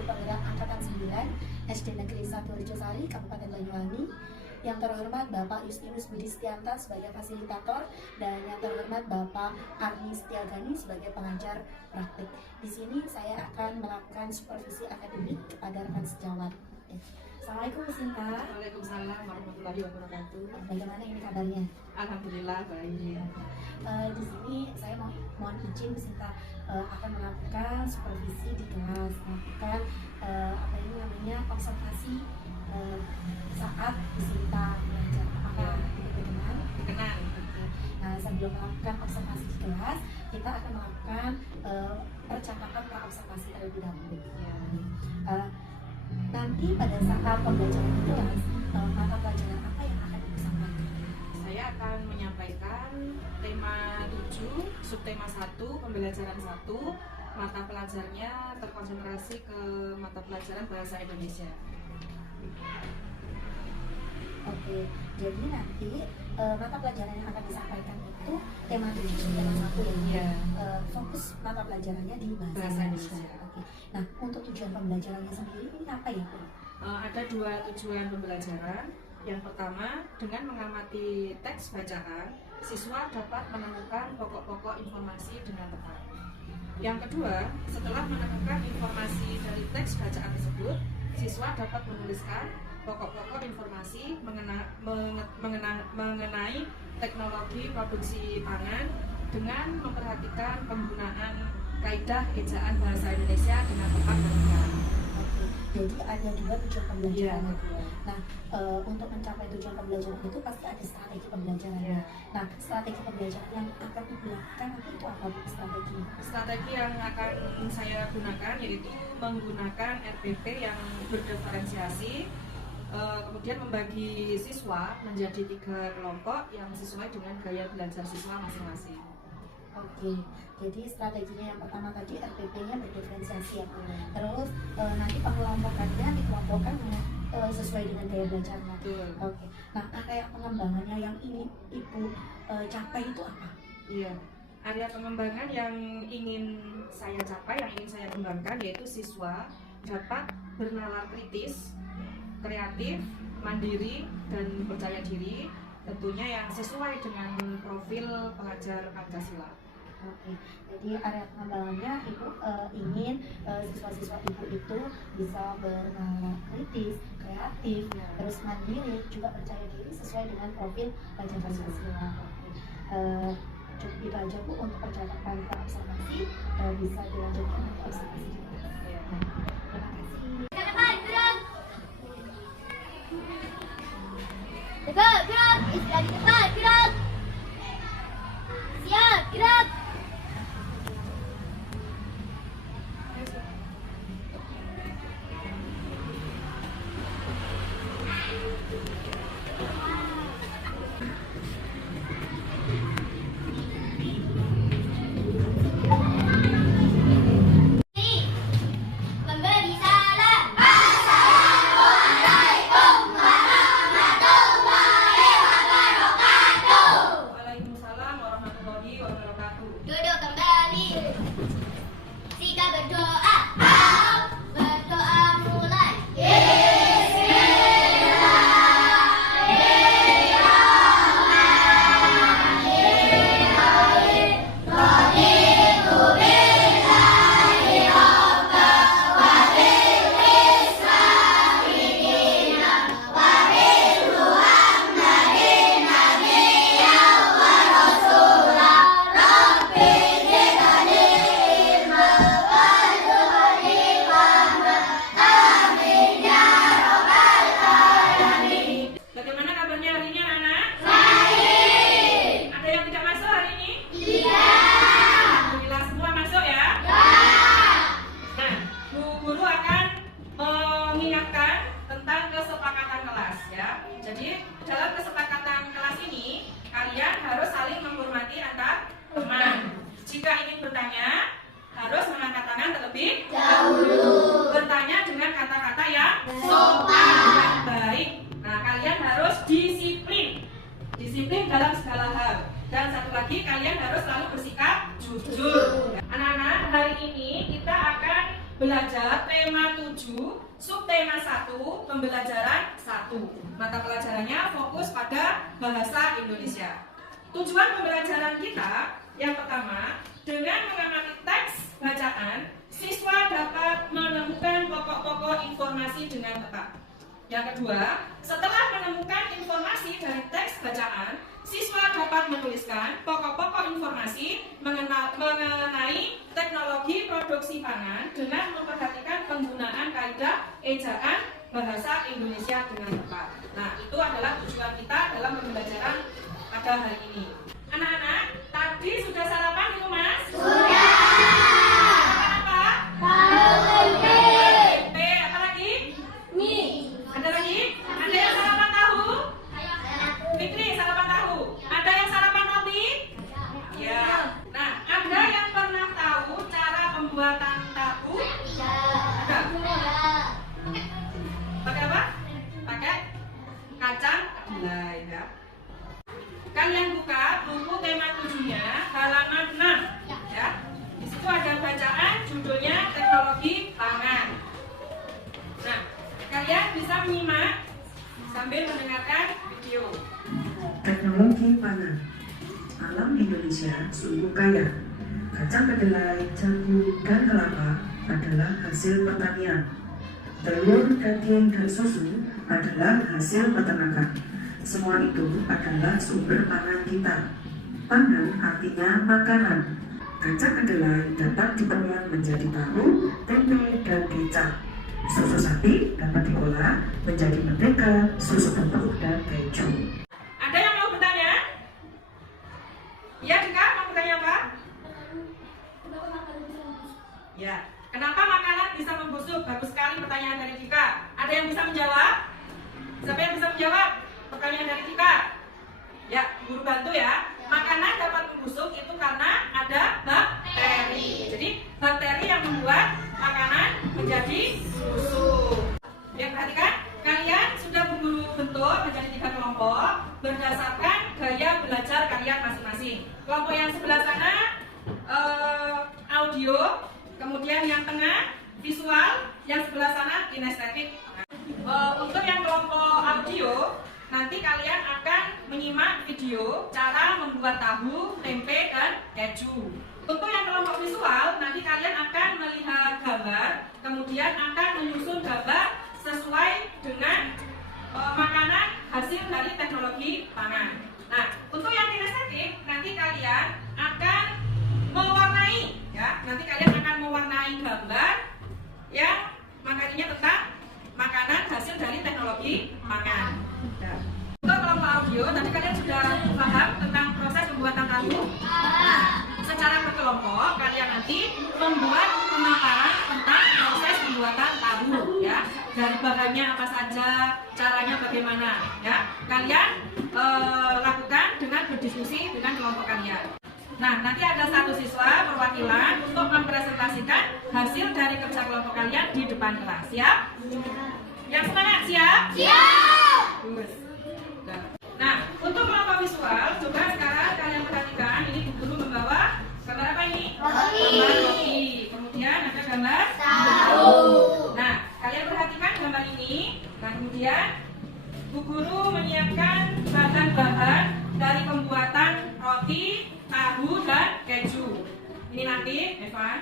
Guru Penggerak Angkatan 9 SD Negeri 1 Rejosari, Kabupaten Banyuwangi. Yang terhormat Bapak Justinus Budi Setianta sebagai fasilitator dan yang terhormat Bapak Arni Setiagani sebagai pengajar praktik. Di sini saya akan melakukan supervisi akademik kepada rekan sejawat. Assalamualaikum Bu Sinta. Waalaikumsalam warahmatullahi wabarakatuh. Bagaimana ini kabarnya? Alhamdulillah baik. Di sini saya mohon izin Bu Sinta akan melakukan supervisi di kelas, melakukan observasi saat Bu Sinta belajar. Apakah itu berkenan? Berkenan. Nah, sebelum melakukan observasi di kelas, kita akan melakukan percakapan pra-observasi terlebih dahulu. Nanti pada saat pembelajaran di kelas, mata pelajaran apa yang akan Ibu sampaikan? Saya akan menyampaikan tema 7, subtema 1, pembelajaran 1. Mata pelajarnya terkonsentrasi ke mata pelajaran Bahasa Indonesia. Oke, jadi nanti mata pelajaran yang akan disampaikan itu tema 7, subtema 1 ya. Fokus mata pelajarannya di Bahasa Indonesia. Oke. Nah, untuk tujuan pembelajarannya sendiri ini apa ya, Bu? Ada 2 tujuan pembelajaran. Yang pertama, dengan mengamati teks bacaan, siswa dapat menemukan pokok-pokok informasi dengan tepat. Yang kedua, setelah menemukan informasi dari teks bacaan tersebut, siswa dapat menuliskan pokok-pokok informasi mengenai teknologi produksi pangan dengan memperhatikan penggunaan kaidah ejaan Bahasa Indonesia dengan tepat dan benar. Jadi ada 2 tujuan pembelajaran. Nah, untuk mencapai tujuan pembelajaran itu pasti ada strategi pembelajarannya. Nah, strategi pembelajaran yang akan digunakan nanti itu apa, Bu, strategi? Strategi yang akan saya gunakan yaitu menggunakan RPP yang berdiferensiasi, kemudian membagi siswa menjadi 3 kelompok yang sesuai dengan gaya belajar siswa masing-masing. Oke, jadi strateginya yang pertama tadi RPP-nya berdiferensiasi ya. Terus nanti pengelompokannya dikelompokkan sesuai dengan gaya belajarnya. Oke. Nah, area pengembangannya yang ini Ibu capai itu apa? Iya, area pengembangan yang ingin saya capai, yang ingin saya kembangkan yaitu siswa dapat bernalar kritis, kreatif, mandiri, dan percaya diri, tentunya yang sesuai dengan profil pengajar Pancasila. Oke, jadi area pengembangannya Ibu ingin siswa-siswa Ibu itu bisa bernalar kritis, kreatif, terus mandiri, juga percaya diri sesuai dengan profil pengajar Pancasila. Cukup itu aja Bu untuk percakapan observasi, bisa dilanjutkan untuk observasi juga. Terima kasih. Gerak, istirahat di depan, gerak. Siap, gerak. Memberi salam. Waalaikumsalam warahmatullahi wabarakatuh. Duduk kembali. Sika berdoa. Berdoa mulai. Bagaimana kabarnya hari ini anak-anak? Baik. Ada yang tidak masuk hari ini? Alhamdulillah semua masuk ya? Nah, Bu Guru akan mengingatkan tentang kesepakatan kelas ya. Jadi dalam kesepakatan kelas ini kalian harus saling menghormati antar teman. Jika ingin bertanya harus mengangkat tangan terlebih dahulu. Bertanya dengan kata-kata yang sopan dan baik. Nah, kalian harus disiplin dalam segala hal. Dan satu lagi, kalian harus selalu bersikap jujur. Anak-anak, hari ini kita akan belajar tema 7, subtema 1, pembelajaran 1. Mata pelajarannya fokus pada bahasa Indonesia. Tujuan pembelajaran kita yang pertama, dengan mengamati teks bacaan, siswa dapat menemukan pokok-pokok informasi dengan tepat. Yang kedua, setelah menemukan informasi dari teks bacaan, siswa dapat menuliskan pokok-pokok informasi mengenai teknologi produksi pangan dengan memperhatikan penggunaan kaidah ejaan bahasa Indonesia dengan tepat. Nah, itu adalah tujuan kita dalam pembelajaran pada hari ini. Anak-anak, tadi sudah sarapan di rumah? Sudah. Sarapan apa? Tahu tempe. Apa lagi? Mie. Ada lagi? Ada yang sarapan tahu? Fitri, sarapan tahu. Ada yang sarapan roti? Ya. Nah, ada yang pernah tahu cara pembuatan tahu? Ada. Pakai apa? Pakai kacang kedelai, ya. Kalian buka buku tema 7-nya halaman 6, ya. Di situ ada bacaan judulnya teknologi pangan. Nah, kalian bisa menyimak sambil mendengarkan video. Teknologi pangan. Alam Indonesia sungguh kaya. Kacang kedelai, jagung, dan kelapa adalah hasil pertanian. Telur, daging, dan susu adalah hasil peternakan. Semua itu adalah sumber pangan kita. Pangan artinya makanan. Kacang kedelai dapat diolah menjadi tahu, tempe, dan kecap. Susu sapi dapat diolah menjadi mentega, susu kental, dan keju. Ada yang mau bertanya? Ya, Dika, mau bertanya apa? Ya, kenapa makanan bisa membusuk? Bagus sekali pertanyaan dari Dika. Ada yang bisa menjawab? Siapa yang bisa menjawab pertanyaan dari Dika? Ya, guru bantu ya. Makanan dapat membusuk itu karena ada bakteri. Jadi, bakteri yang membuat makanan menjadi busuk. Ya, perhatikan, kalian sudah berburu bentuk menjadi 3 kelompok berdasarkan gaya belajar kalian masing-masing. Kelompok yang sebelah sana audio, kemudian yang tengah visual, yang sebelah sana kinestetik. Untuk yang kelompok audio, nanti kalian akan menyimak video cara membuat tahu, tempe, dan keju. Untuk yang kelompok visual, nanti kalian akan melihat gambar, kemudian akan menyusun gambar sesuai dengan makanan hasil dari teknologi pangan. Nah, untuk yang kinestetik, nanti kalian akan mewarnai, ya. Nanti kalian akan mewarnai gambar yang materinya tentang makanan hasil dari teknologi pangan. Ya. Untuk kelompok audio, tadi kalian sudah paham tentang proses pembuatan tahu. Nah, secara berkelompok kalian nanti membuat pemaparan tentang proses pembuatan tahu, ya. Dari bahannya apa saja, caranya bagaimana, ya. Kalian lakukan dengan berdiskusi dengan kelompok kalian. Nah, nanti ada satu siswa perwakilan untuk mempresentasikan hasil dari kerja kelompok kalian di depan kelas. Siap? Yang semangat, siap? Siap. Bagus. Nah, untuk kelompok visual, coba sekarang kalian perhatikan, ini Bu Guru membawa gambar apa ini? Roti. Gambar roti. Kemudian ada gambar Tahu. Nah, kalian perhatikan gambar ini. Nah, kemudian Bu Guru menyiapkan bahan-bahan dari pembuatan roti, tahu, dan keju. Ini nanti, Evan,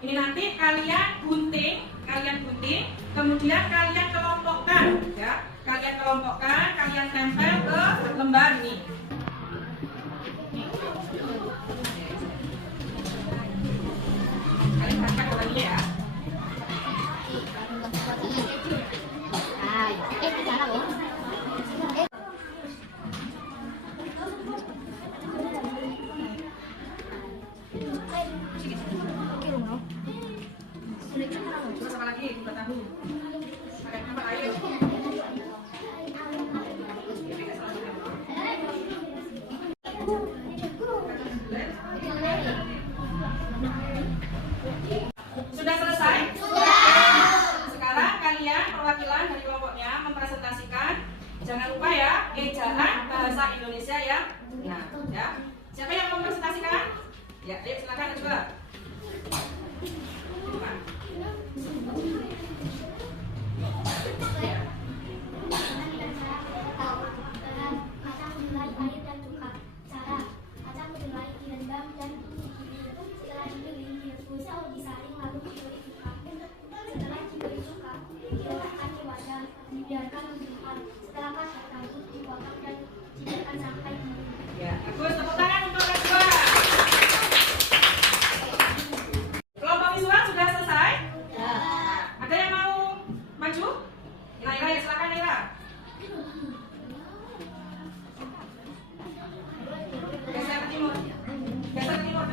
ini nanti kalian gunting, kemudian kalian kelompokkan, ya. Kalian kelompokkan, kalian tempel ke lembar ini. Kalian perhatikan gambar ini ya. Terus apa lagi? Buat tahu. Ada apa air? Sudah selesai? Sudah. Sekarang kalian perwakilan dari kelompoknya mempresentasikan. Jangan lupa ya, ejaan bahasa Indonesia yang benar. Ya. Siapa yang mau mempresentasikan? Ya, ayo silakan coba. Kacang kedelai, air dan cuka. Cara: kacang kedelai direndam dan digiling. Setelah digiling, direbus, disaring lalu diberi cuka. Setelah diberi cuka, diletakkan di wadah, dibiarkan menggumpal. Setelah padat, rambut dipotong dan dibiarkan sampai mengembang. Ya, bagus. Tepuk tangan untuk kelas 2. Kelompok visual sudah selesai? Ya. Ada yang mau maju? Ira, ya, silakan Ira. Geser ke timur. Geser ke timur.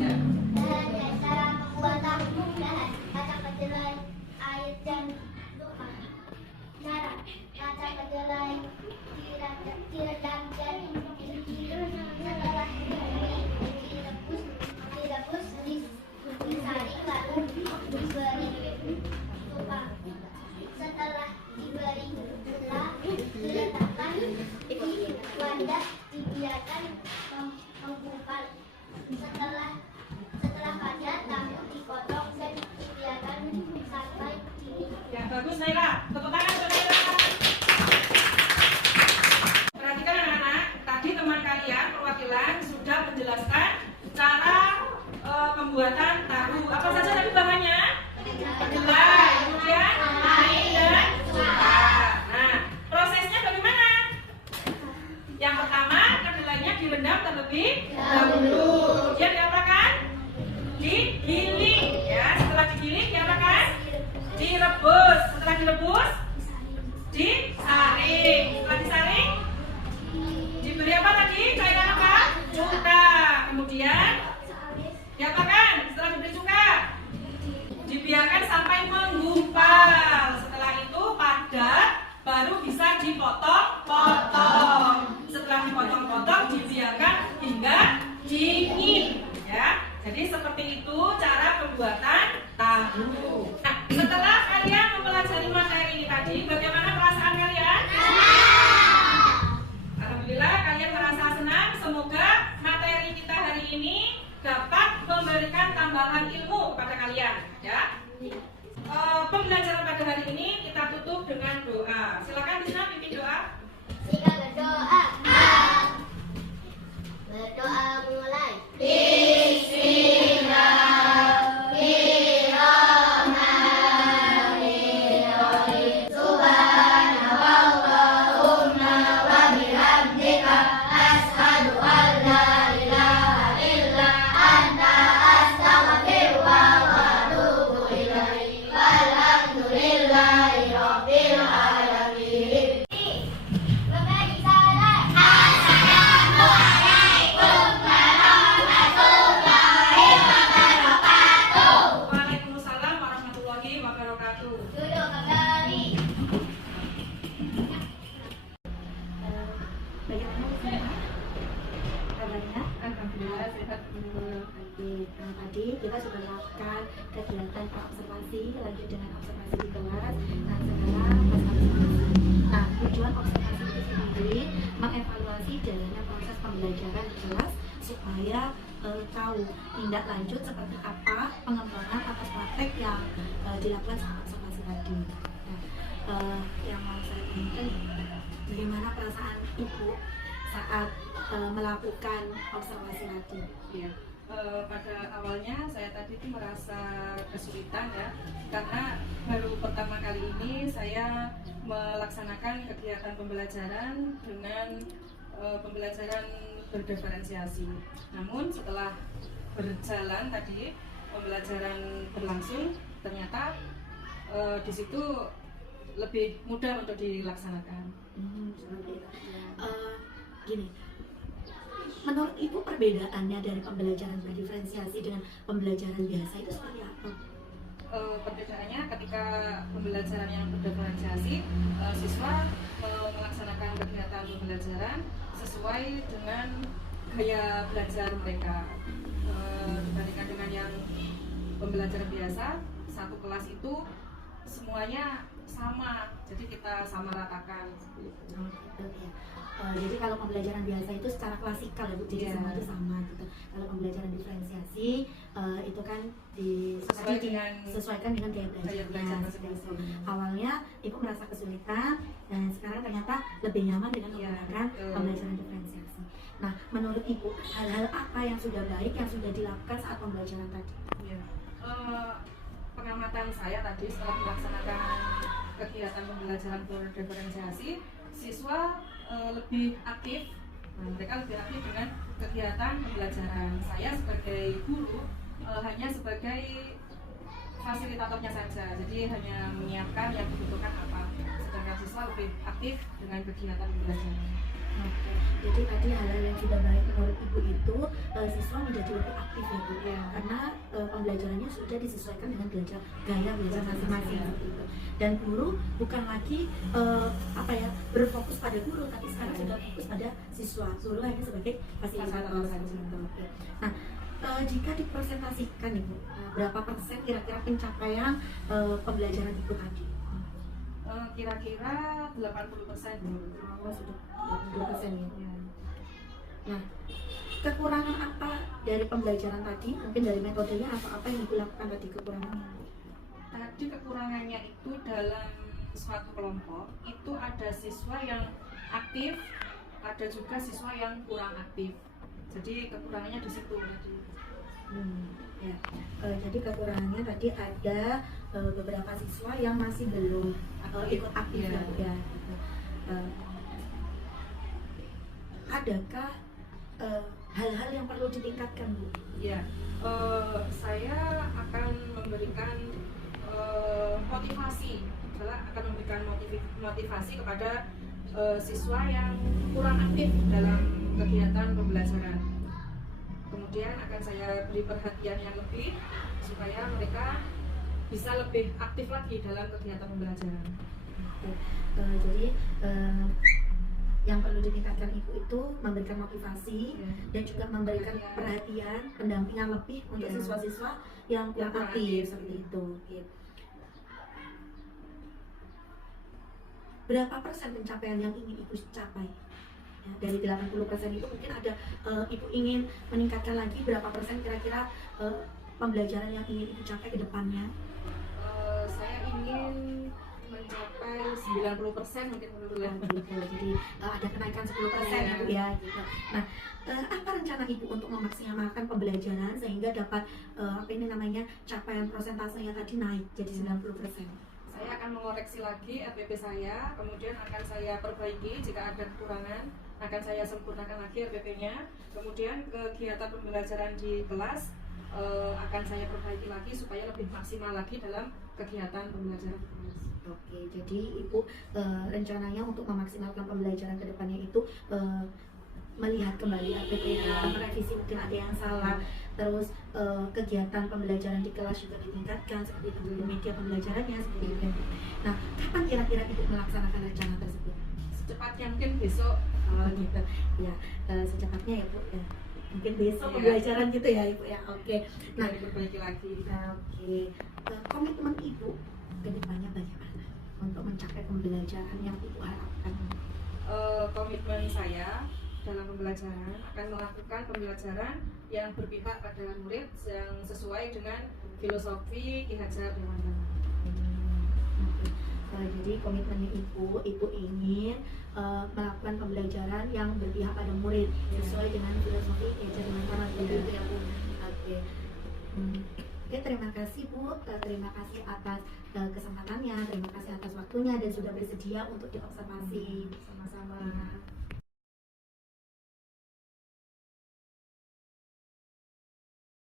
Ya. Bahan dan cara pembuatan: bahan kacang kedelai, air dan cuka. Cara: kacang kedelai direndam dan digiling. Setelah digiling, direbus, disaring lalu diberi cuka. Setelah diberi gula, diletakkan di wadah, dibiarkan menggumpal. Setelah padat, rambut dipotong dan dibiarkan sampai dingin. Ya, bagus Naila. Tepuk tangan untuk Naila. Perhatikan anak-anak, tadi teman kalian perwakilan sudah menjelaskan cara pembuatan tahu. Apa saja tadi bahannya? Kedelai, kemudian air dan cuka. Nah, prosesnya bagaimana? Yang pertama, kedelainya direndam terlebih dahulu. Kemudian diapakan? Digiling. Ya, setelah digiling diapakan? Direbus. Setelah direbus, disaring. Setelah disaring, diberi apa tadi? Cairan apa? Cuka. Kemudian diapakan? Setelah diberi cuka, dibiarkan sampai menggumpal. Setelah itu padat, baru bisa dipotong-potong. Setelah dipotong-potong, dibiarkan hingga dingin. Ya, jadi seperti itu cara pembuatan tahu. Nah, setelah kalian mempelajari materi ini tadi, bagaimana perasaan kalian? Alhamdulillah kalian merasa senang. Semoga materi kita hari ini dapat memberikan tambahan ilmu kepada kalian. Ya. Pembelajaran pada hari ini kita tutup dengan doa. Silakan Dina pimpin doa. Sika berdoa. Berdoa mulai. Memberi salam. Waalaikumsalam warahmatullahi wabarakatuh. Duduk kembali. Bagaimana semua? Kabarnya? Alhamdulillah sehat. Tadi kita sudah melakukan kegiatan observasi, lanjut dengan observasi di kelas. Nah, sekarang pas observasi. Nah, tujuan observasi itu sendiri mengevaluasi jalannya proses pembelajaran di kelas supaya tahu tindak lanjut seperti apa pengembangan atas praktek yang dilakukan saat observasi tadi. Nah, yang mau saya tanyakan, bagaimana perasaan ibu saat melakukan observasi tadi? Ya. Pada awalnya saya tadi itu merasa kesulitan ya, karena baru pertama kali ini saya melaksanakan kegiatan pembelajaran dengan pembelajaran berdiferensiasi. Namun setelah berjalan tadi pembelajaran berlangsung, ternyata di situ lebih mudah untuk dilaksanakan. Gini, menurut ibu perbedaannya dari pembelajaran berdiferensiasi dengan pembelajaran biasa itu seperti apa? Perbedaannya ketika pembelajaran yang berdiferensiasi, siswa melaksanakan kegiatan pembelajaran sesuai dengan gaya belajar mereka, dibandingkan dengan yang pembelajaran biasa. Satu kelas itu semuanya sama, jadi kita sama ratakan seperti itu. Oh, gitu ya. Jadi kalau pembelajaran biasa itu secara klasikal ya Bu, jadi Iya. semua itu sama gitu. Kalau pembelajaran diferensiasi itu kan disesuaikan dengan gaya Gaya belajar belajarnya seperti itu. masing-masing. Awalnya Ibu merasa kesulitan dan sekarang ternyata lebih nyaman dengan Iya, menggunakan betul. pembelajaran diferensiasi. Nah, menurut Ibu hal-hal apa yang sudah baik yang sudah dilakukan saat pembelajaran tadi? Iya. Pengamatan saya tadi setelah melaksanakan kegiatan pembelajaran berdiferensiasi, siswa lebih aktif. Mereka lebih aktif dengan kegiatan pembelajaran. Saya sebagai guru hanya sebagai fasilitatornya saja, jadi hanya menyiapkan yang dibutuhkan apa. Sedangkan siswa lebih aktif dengan kegiatan pembelajaran. Oke, jadi tadi hal-hal yang sudah baik menurut Ibu itu siswa menjadi lebih aktif ya Bu, Iya. karena pembelajarannya sudah disesuaikan dengan gaya belajar masing-masing Iya. gitu. Dan guru bukan lagi berfokus pada guru, tapi sekarang sudah fokus pada siswa. Guru hanya sebagai fasilitator Fasilitator saja. saja. Oke. Nah, jika dipresentasikan Ibu, berapa persen kira-kira pencapaian pembelajaran Ibu tadi? Kira-kira 80%. Oh, sudah 20% ya. Nah, kekurangan apa dari pembelajaran tadi? Mungkin dari metodenya atau apa yang dilakukan tadi kekurangannya? Tadi kekurangannya itu dalam suatu kelompok itu ada siswa yang aktif, ada juga siswa yang kurang aktif. Jadi kekurangannya di situ tadi. Ya. Jadi kekurangannya tadi ada beberapa siswa yang masih belum ikut aktif Iya. ya. Gitu. Adakah hal-hal yang perlu ditingkatkan Bu? Ya, saya akan memberikan motivasi, akan memberikan motivasi kepada siswa yang kurang aktif dalam kegiatan pembelajaran. Kemudian akan saya beri perhatian yang lebih supaya mereka bisa lebih aktif lagi dalam kegiatan pembelajaran. Oke. Jadi yang perlu ditingkatkan Ibu itu memberikan motivasi Ya. dan juga memberikan perhatian, pendampingan lebih untuk Ya. siswa-siswa yang kurang kurang aktif aktif. seperti itu. Oke. Berapa persen pencapaian yang ingin Ibu capai? Ya, dari 80% itu mungkin ada Ibu ingin meningkatkan lagi berapa persen kira-kira pembelajaran yang ingin Ibu capai ke depannya? Saya ingin mencapai 90% mungkin menurut Oh, gitu. Jadi ada kenaikan 10% ya Bu ya gitu. Nah, apa rencana Ibu untuk memaksimalkan pembelajaran sehingga dapat capaian prosentasenya tadi naik jadi 90%? Saya akan mengoreksi lagi RPP saya, kemudian akan saya perbaiki jika ada kekurangan, akan saya sempurnakan lagi RPP-nya, kemudian kegiatan pembelajaran di kelas akan saya perbaiki lagi supaya lebih maksimal lagi dalam kegiatan pembelajaran di kelas. Oke, jadi Ibu rencananya untuk memaksimalkan pembelajaran ke depannya itu melihat kembali RPP-nya, merevisi mungkin ada yang salah, terus kegiatan pembelajaran di kelas juga ditingkatkan seperti itu, media pembelajarannya seperti itu. Nah, kapan kira-kira Ibu melaksanakan rencana tersebut? Secepatnya mungkin besok. Gitu. Ya, secepatnya ya Bu ya. Mungkin besok Iya. pembelajaran gitu ya Ibu ya. Oke. Nah, Nah, diperbaiki lagi. oke. Komitmen Ibu ke depannya bagaimana untuk mencapai pembelajaran yang Ibu harapkan? Komitmen saya dalam pembelajaran akan melakukan pembelajaran yang berpihak pada murid yang sesuai dengan filosofi Ki Hajar Dewantara. Oke. Jadi komitmennya Ibu ingin melakukan pembelajaran yang berpihak pada murid sesuai dengan filosofi Ki Hajar Dewantara seperti itu ya Bu. Oke. Oke, terima kasih Bu. Terima kasih atas kesempatannya, terima kasih atas waktunya dan sudah bersedia untuk diobservasi. Sama-sama.